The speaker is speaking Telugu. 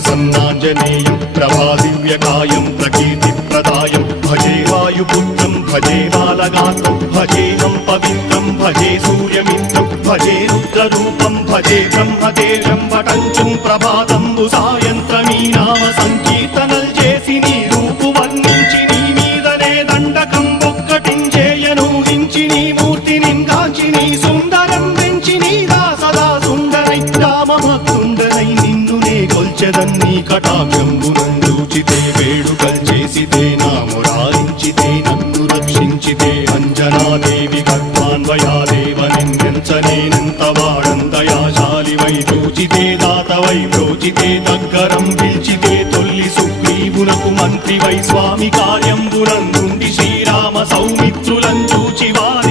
प्रसन्नाञ्जनेयं प्रभादिव्यकायं प्रकीर्तिप्रदायं भजे वायुपुत्रं भजे बालगात्रं भजेऽहं पवित्रं भजे सूर्यमित्रं भजे रुद्ररूपं भजे ब्रह्मतेजं वटञ्चं ప్రభాతంబు సాయంత్రమీ నామ సంకీర్తనల్ చేసి నీ రూపు వర్ణించి నీ మీదనే దండకం ఒక్కటించేయను హించి నీ మూర్తిని కాంచి నీ సుందరం పెంచి నీ దాసదా సుందరై రామభక్తుండరై నిన్నునే కొల్చెదన్ని కటాక్షంబునందూచితే వేడుకల్ చేసితే నా మురారించితే నన్ను రక్షించితే అంజనాదేవి గర్భాన్వయాదేవ నిందించనేనంత వాడందయాశాలివై చూచితే దాతవై బ్రోచితే దగ్గరం పిలిచితే తొల్లి సుగ్రీవునకు మంత్రివై స్వామి కార్యంబునందుండి శ్రీరామ సౌమిత్రులం చూచి వారి